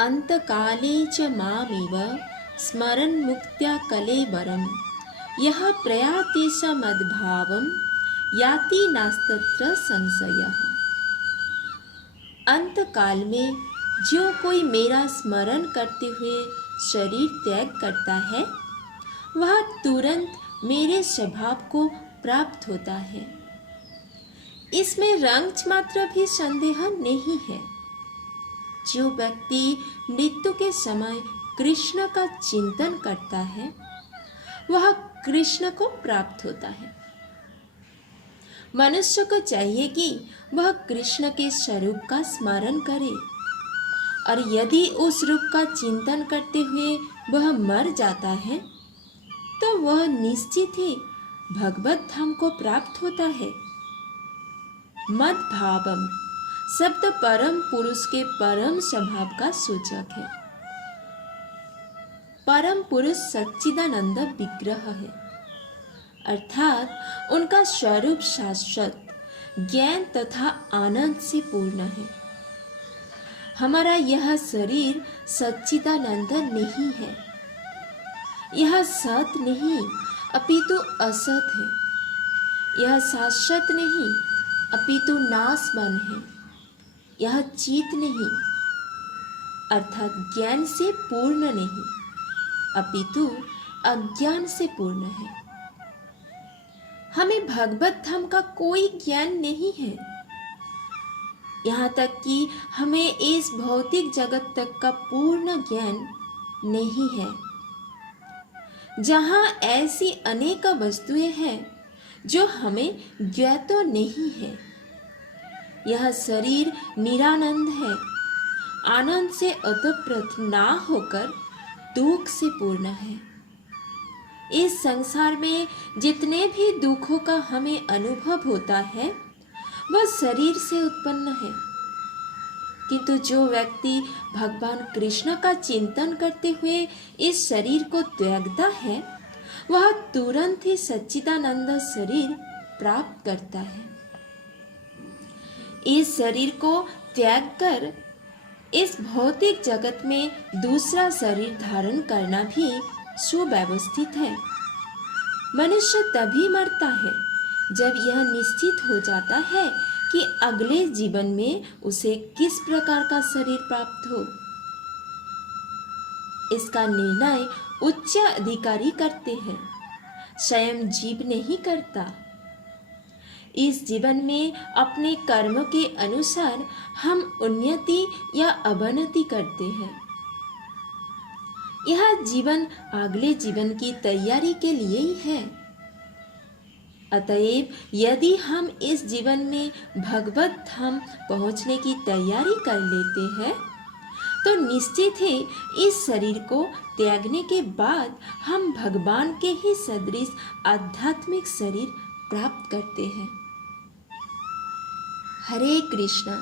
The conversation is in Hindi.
अंतकाले च मामिव स्मरन् मुक्त्या कलेवरं यः प्रयाति स मद्भावं याति नास्तत्र संशयः। अंतकाल में जो कोई मेरा स्मरण करते हुए शरीर त्याग करता है वह तुरंत मेरे स्वभाव को प्राप्त होता है। इसमें रंच मात्र भी संदेह नहीं है। जो व्यक्ति मृत्यु के समय कृष्ण का चिंतन करता है वह कृष्ण को प्राप्त होता है। मनुष्य को चाहिए कि वह कृष्ण के स्वरूप का स्मरण करे और यदि उस रूप का चिंतन करते हुए वह मर जाता है तो वह निश्चित ही भगवत धाम को प्राप्त होता है। मद्भावम शब्द परम पुरुष के परम स्वभाव का सूचक है। परम पुरुष सच्चिदानंद विग्रह है, अर्थात उनका स्वरूप शाश्वत ज्ञान तथा आनंद से पूर्ण है। हमारा यह शरीर सच्चिदानंद नहीं है। यह सत नहीं अपितु असत है। यह शाश्वत नहीं अपितु नाशवान है। यह चित नहीं अर्थात ज्ञान से पूर्ण नहीं अपितु अज्ञान से पूर्ण है। हमें भगवत धाम का कोई ज्ञान नहीं है। यहाँ तक कि हमें इस भौतिक जगत तक का पूर्ण ज्ञान नहीं है, जहाँ ऐसी अनेक वस्तुएं हैं जो हमें ज्ञात नहीं है। यह शरीर निरानंद है, आनंद से ओतप्रोत ना होकर दुख से पूर्ण है। इस संसार में जितने भी दुखों का हमें अनुभव होता है वह शरीर से उत्पन्न है, किंतु जो व्यक्ति भगवान कृष्ण का चिंतन करते हुए इस शरीर को त्यागता है वह तुरंत ही सच्चिदानंद शरीर प्राप्त करता है। इस शरीर को त्याग कर इस भौतिक जगत में दूसरा शरीर धारण करना भी सुव्यवस्थित है। मनुष्य तभी मरता है जब यह निश्चित हो जाता है कि अगले जीवन में उसे किस प्रकार का शरीर प्राप्त हो। इसका निर्णय उच्च अधिकारी करते हैं, स्वयं जीव नहीं करता। इस जीवन में अपने कर्म के अनुसार हम उन्नति या अवनति करते हैं। यह जीवन अगले जीवन की तैयारी के लिए ही है। अतएव यदि हम इस जीवन में भगवत धाम पहुंचने की तैयारी कर लेते हैं तो निश्चित ही इस शरीर को त्यागने के बाद हम भगवान के ही सदृश आध्यात्मिक शरीर प्राप्त करते हैं। हरे कृष्णा।